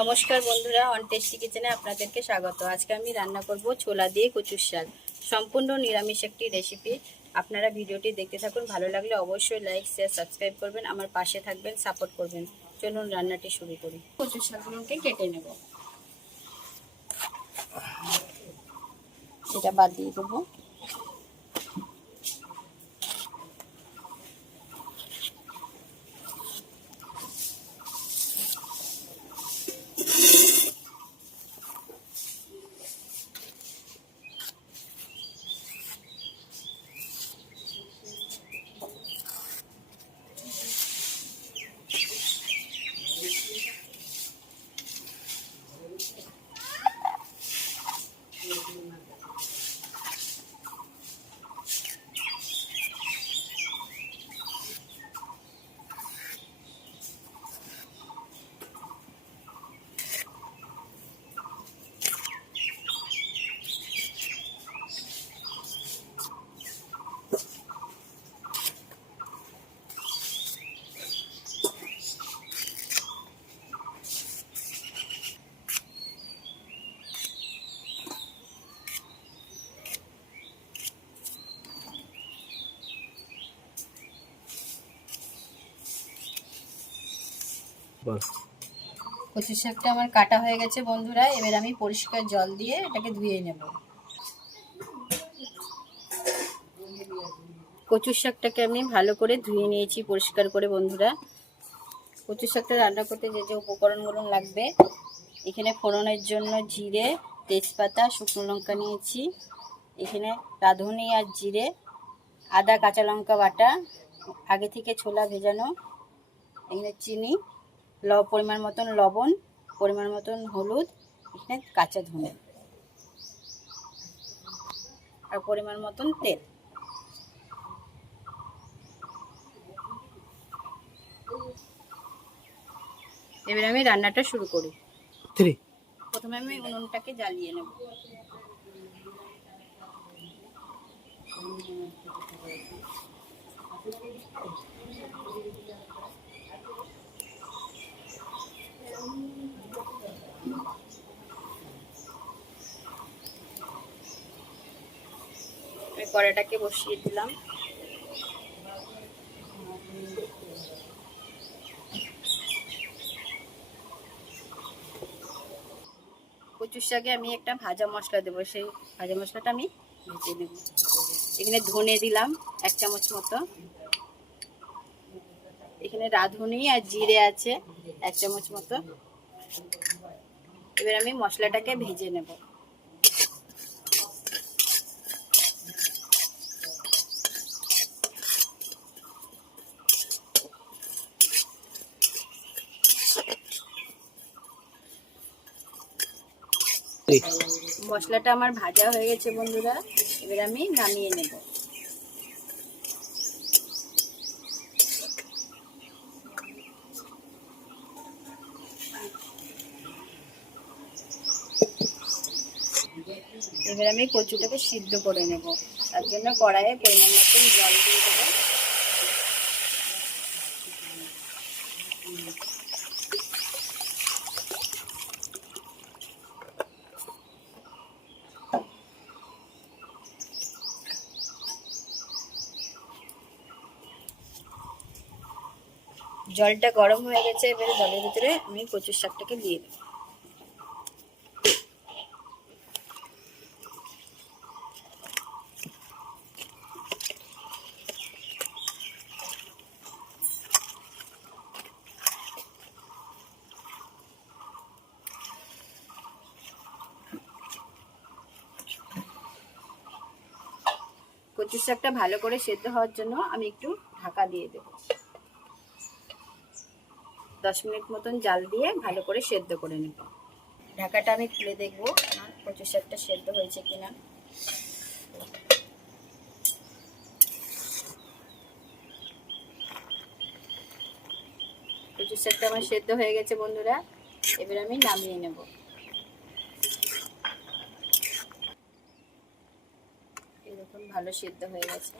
নমস্কার বন্ধুরা, on tasty কিচেনে আপনাদেরকে স্বাগত। আজকে আমি রান্না করব ছোলা দিয়ে কচুর শাক, সম্পূর্ণ নিরামিষ একটি রেসিপি। আপনারা ভিডিওটি দেখতে থাকুন। ভালো লাগলে অবশ্যই লাইক, শেয়ার, সাবস্ক্রাইব করবেন, আমার পাশে থাকবেন, সাপোর্ট করবেন। চলুন রান্নাটি শুরু করি। কচুর শাকগুলোকে কেটে নেব, এটা বাদ দিয়ে দেবো। কচু শাকটা আমার কাটা হয়ে গেছে বন্ধুরা। এবার আমি পরিষ্কার জল দিয়ে এটাকে ধুয়ে নেব। কচুর শাকটাকে আমি ভালো করে ধুয়ে নিয়েছি পরিষ্কার করে বন্ধুরা। কচুর শাকটা রান্না করতে যে যে উপকরণগুলো লাগবে, এখানে ফোড়নের জন্য জিরে, তেজপাতা, শুকনো লঙ্কা নিয়েছি। এখানে রাঁধুনি আর জিরে, আদা, কাঁচা লঙ্কা বাটা, আগে থেকে ছোলা ভেজানো, এখানে চিনি, পরিমাণ মতন লবণ, পরিমাণ মতন হলুদ, এখানে কাঁচা ধনে আর পরিমাণ মতন তেল। এবার আমি রান্নাটা শুরু করি। প্রথমে আমি উনুনটাকে জ্বালিয়ে নেব। কড়াইটাকে বসিয়ে দিলাম। কচুর শাকে আমি একটা ভাজা মশলা দেবো, সেই ভাজা মশলাটা আমি ভেজে নেব। এখানে ধনে দিলাম 1 চামচ মতো, এখানে রাঁধুনি আর জিরে আছে 1 চামচ মতো। এবার আমি মশলাটাকে ভেজে নেব। মশলাটা আমার ভাজা হয়ে গেছে বন্ধুরা, এবার আমি নামিয়ে নেব। এবার আমি কচুটাকে সিদ্ধ করে নেব, তার জন্য কড়াইয়ে পরিমাণ মতন জল দিয়ে দেবো। জলটা গরম হয়ে গেছে, এবারে জলের ভিতরে আমি কচুর শাকটাকে দিয়ে দেব। কচুর শাকটা ভালো করে সেদ্ধ হওয়ার জন্য আমি একটু ঢাকা দিয়ে দেব। 10 মিনিট মতন জাল দিয়ে ভালো করে সেদ্ধ করে নেব। ঢাকাটা আমি খুলে দেখবো কচুর শাকটা সেদ্ধ হয়েছে কিনা। কচুর শাকটা আমার সেদ্ধ হয়ে গেছে বন্ধুরা, এবার আমি নামিয়ে নেব। এরকম ভালো সেদ্ধ হয়ে গেছে।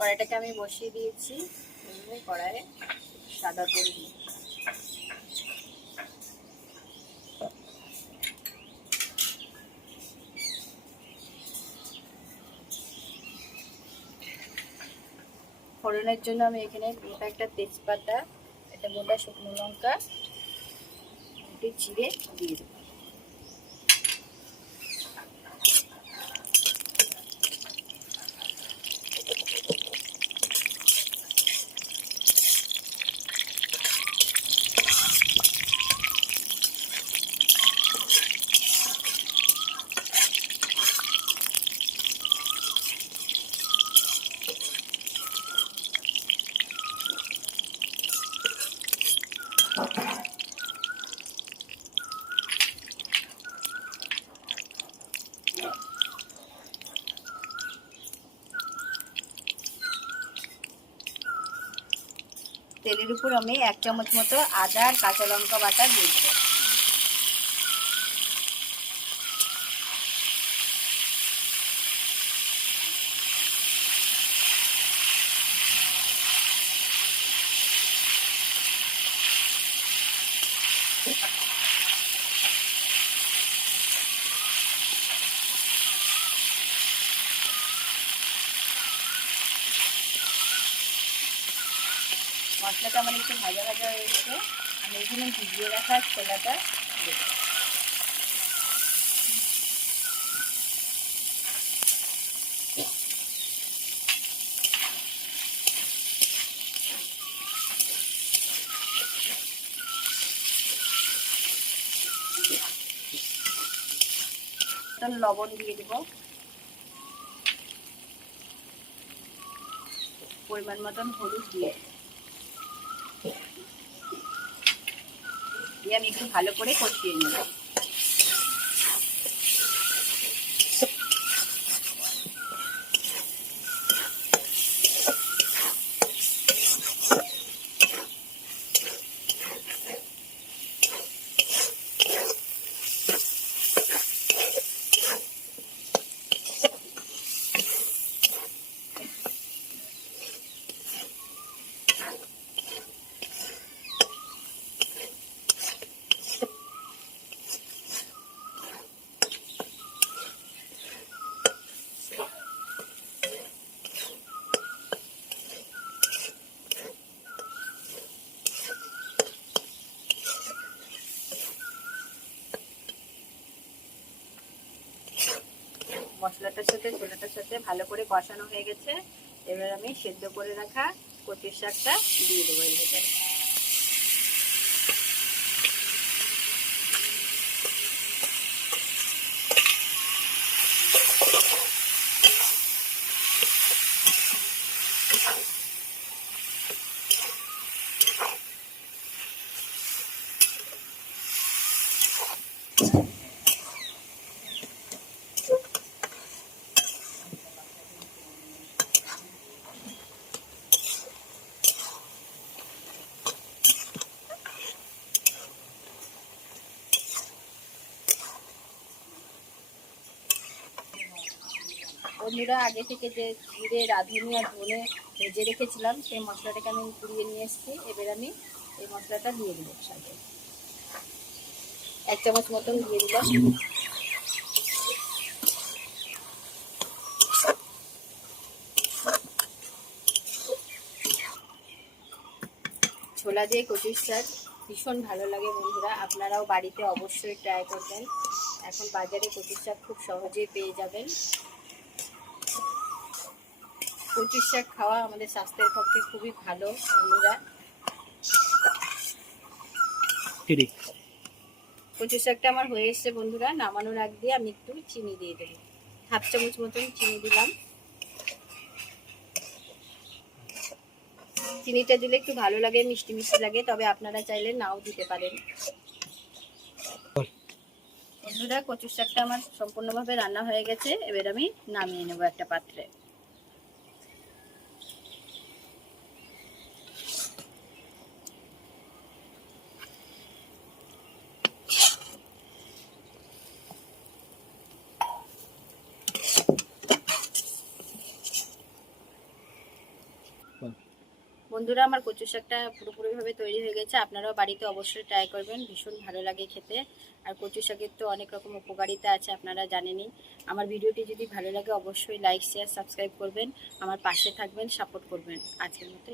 কড়াইটাকে আমি বসিয়ে দিয়েছি, কড়াইয়ে সাদা তেল দিয়ে ফোড়নের জন্য আমি এখানে গোটা একটা তেজপাতা, একটা গোটা শুকনো লঙ্কা, একটু জিরে দিয়ে দেবো। তেলের উপর আমি 1 চামচ মতো আদা আর কাঁচা লঙ্কা বাটা দিয়ে দেবো। মশলাটা আমার একটু ভাজা ভাজা হয়েছে, আমি এখানে ভিজিয়ে রাখা ছোলাটা দেবো। লবণ দিয়ে দেবো, পরিমাণ মতন হলুদ দিয়ে আমি একটু ভালো করে কষিয়ে নেব। মশলাটার সাথে ছোলাটার সাথে ভালো করে কষানো হয়ে গেছে। এবার আমি সেদ্ধ করে রাখা কচুর শাকটা দিয়ে দেবো এর ভিতরে। বন্ধুরা, আগে থেকে যে জিরে, রাঁধুনি আর ধনে ভেজে রেখেছিলাম সেই মশলাটাকে আমি পুড়িয়ে নিয়ে এসেছি। এবার আমি এই মশলাটা দিয়ে দেবো সাথে 1 চামচ মতন দিয়ে দিলাম। ছোলা দিয়ে কচুর শাক ভীষণ ভালো লাগে বন্ধুরা, আপনারাও বাড়িতে অবশ্যই ট্রাই করবেন। এখন বাজারে কচুর শাক খুব সহজেই পেয়ে যাবেন। কচুর শাক খাওয়া আমাদের স্বাস্থ্যের পক্ষে খুবই ভালো বন্ধুরা। কচুর শাকটা আমার হয়ে এসছে বন্ধুরা। নামানোর আগ দিয়ে আমি একটু চিনি দিয়ে দেবো, 1/2 চামচ মতন চিনি দিলাম। চিনিটা দিলে একটু ভালো লাগে, মিষ্টি মিষ্টি লাগে, তবে আপনারা চাইলে নাও দিতে পারেন। বন্ধুরা, কচুর শাকটা আমার সম্পূর্ণভাবে রান্না হয়ে গেছে। এবার আমি নামিয়ে নেবো একটা পাত্রে। বন্ধুরা, আমার কচু শাকটা পুরোপুরিভাবে তৈরি হয়ে গেছে। আপনারাও বাড়িতে অবশ্যই ট্রাই করবেন, ভীষণ ভালো লাগে খেতে। আর কচু শাকের তো অনেক রকম উপকারিতা আছে, আপনারা জানেনই। আমার ভিডিওটি যদি ভালো লাগে অবশ্যই লাইক শেয়ার সাবস্ক্রাইব করবেন, আমার পাশে থাকবেন, সাপোর্ট করবেন। আজকের মতো